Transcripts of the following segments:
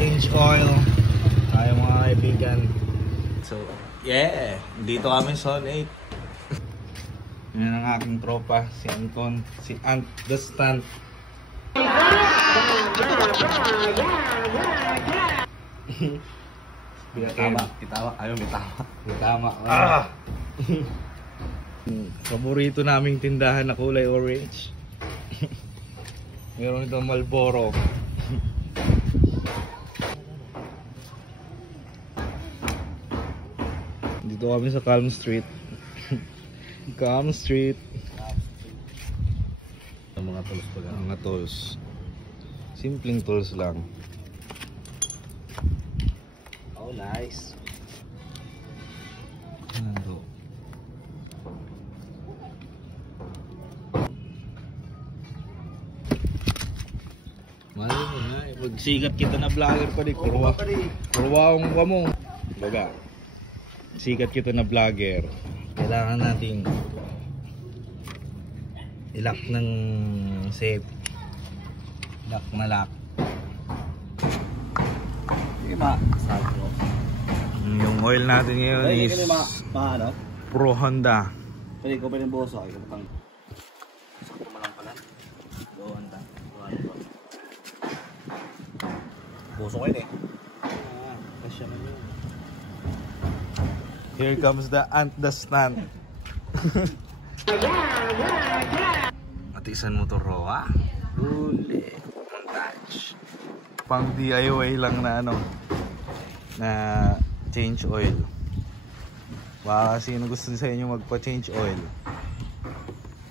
change oil tayo mga kaibigan. So yeah, dito kami sa 8. Yan ang aking tropa, si Anton, si Ant the Stunt. Tama, itawa. Ayaw, may tama. May tama. Paborito naming tindahan na kulay orange. Meron itong Marlboro. Dito kami sa Calm Street. Calm Street. Ang mga tools pa lang. Mga tools. Simpleng tools lang. Oh, nice. Nando. Mali mo na, magsikat kita na vlogger pa di. Kurwa akong ka mo. Baga, sikat kita na vlogger. Kailangan nating ilock ng safe. Lock na lock. Yung oil natin ngayon is ano? Pro Honda. Pwede ko pa rin boso. Ay, kapag sakto mo lang pala. Honda. Boso ko yun eh. Kasya man yun. Here comes the Ant the Stunt. Matisan mo to, Roa. Huli. Montage. Pang DIY lang na ano, na change oil. Baka sino gusto sa inyo magpa-change oil.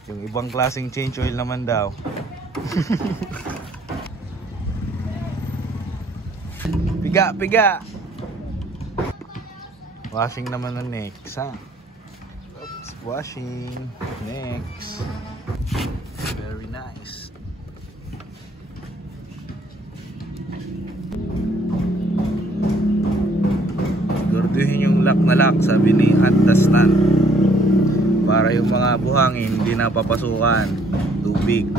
Yung ibang klaseng change oil naman daw. Piga, piga. Washing naman na next, ha? Oops, washing. Next. Very nice. Gorduhin yung lock na lock, sabi ni Ant the Stunt. Para yung mga buhangin hindi napapasukan. Tubig.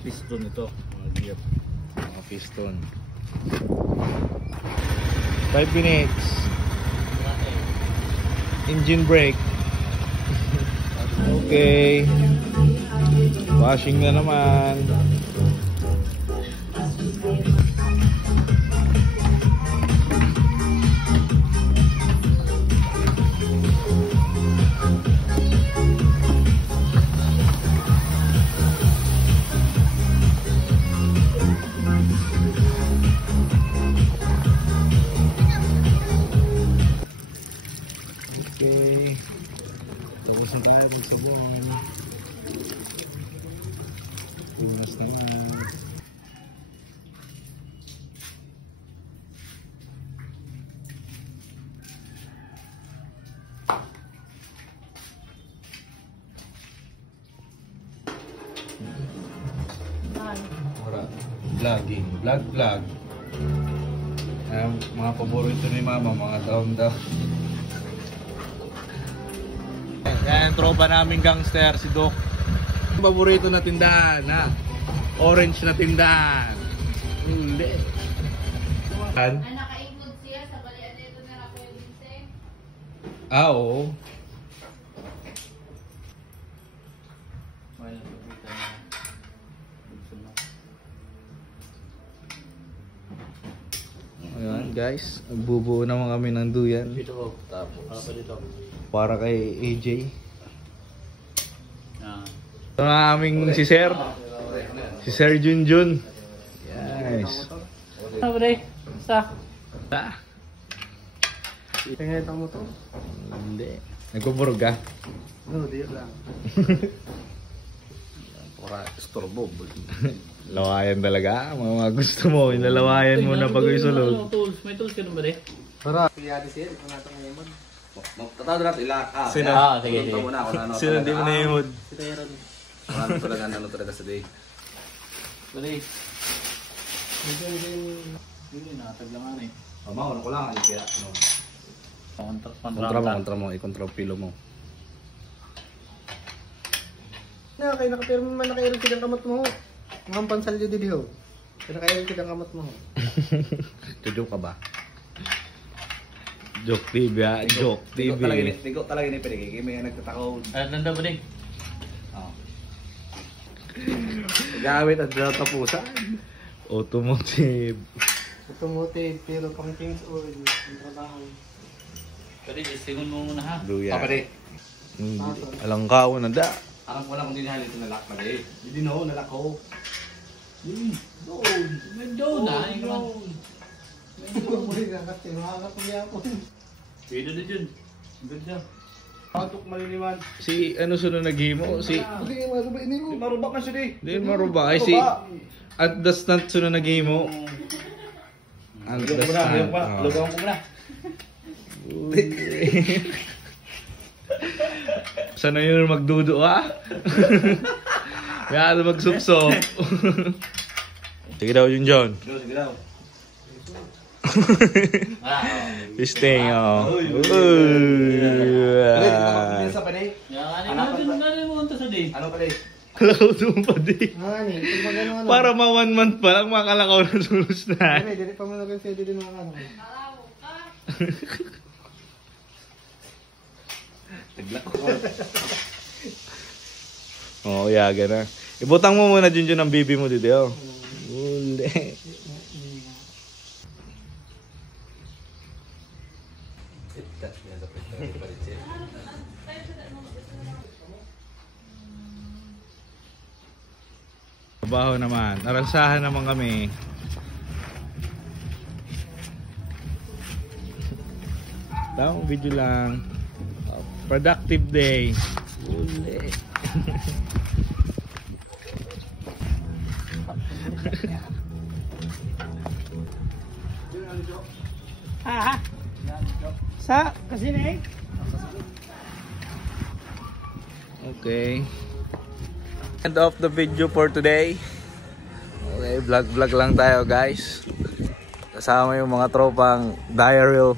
Piston ito. Mga gear. Mga piston. 5 minutes. Engine brake. Okay. Washing na naman. Okay. Tapos na tayo magsabong. Lunas naman. Vlogging. Vlog. Mga paborito ni Mama, mga daw. Yan, tropa naming gangster, si Doc. Paborito na tindahan, ha? Orange na tindahan. Hindi. Nakaikot siya sa balian nito na Rafael Vincent. Oo. Ayan guys, nagbubuo naman kami ng duyan. Dito. Tapos. Dito. Para kay AJ. Ah. Ito na aming si Sir. Si Sir Junjun. Yes. Ano ba sa? Tingnan mo to. Hindi. Nagkuburog ka? No, di lang. Para istorbo. Lawayan talaga. Mga gusto mo, inalawayan mo na pag isulod. May tools ka naman Para. Kaya di sir, kung natin ngayon. Tatawag natin ilak. Sino? Sige. Sino hindi mo nahihod? Si Tyron. Ano talaga sa day. Bali. Hindi nakataglangan eh. Mauna ko lang. Kaya, Kontra mo. I-control pilo mo. Na, kaya nakapirma man nakairal kidang kamot mo. Mga pansalyo din ho. Kaya nakairal kidang kamot mo. Joke ka ba? Joke TV ah. Joke TV. Tigo talaga ni Pinigay. May nagtatakaw. Nanda ba din? Gamit at tapusan. Automotive. Automotive, pero pang King's Oil. Ang trabaho. Pwede, singon mo muna ha. Luya. Papare. Alang kao na da. Alam ko lang kung dinahal ito nalak pa rin. Hindi no, nalak ko. Doon. Medyo na. Pwede na dyan. Ganda. Patok maliniwan. Si ano sunod naghimo? Si Hindi, marubak ini mo. Marubak na siya di. Di maruba ay si at the stunt sunod naghimo. Ang the stunt. Lugaw ko muna. Sana yun magdudo ah. Kaya magsupsop. Sige daw yun John. Sige daw. Sting oh. Sa pa di. Ano mo ito sa day? Ano pa di? Kalakaw doon pa di. Ani, ano? Para ma 1 month pa lang makalakaw na sulos na. Ay, dili pa mo na kasi dili mga ano. Malaw ka. Taglak. Oo, yaga na. Ibutang mo muna dyan ng bibi mo dito. Oh. Uli. Trabaho naman. Naransahan naman kami. Tawang video lang. Productive day. Uli. Sa kasi na eh. Okay. End of the video for today. Okay, vlog lang tayo guys. Kasama yung mga tropang diarrhea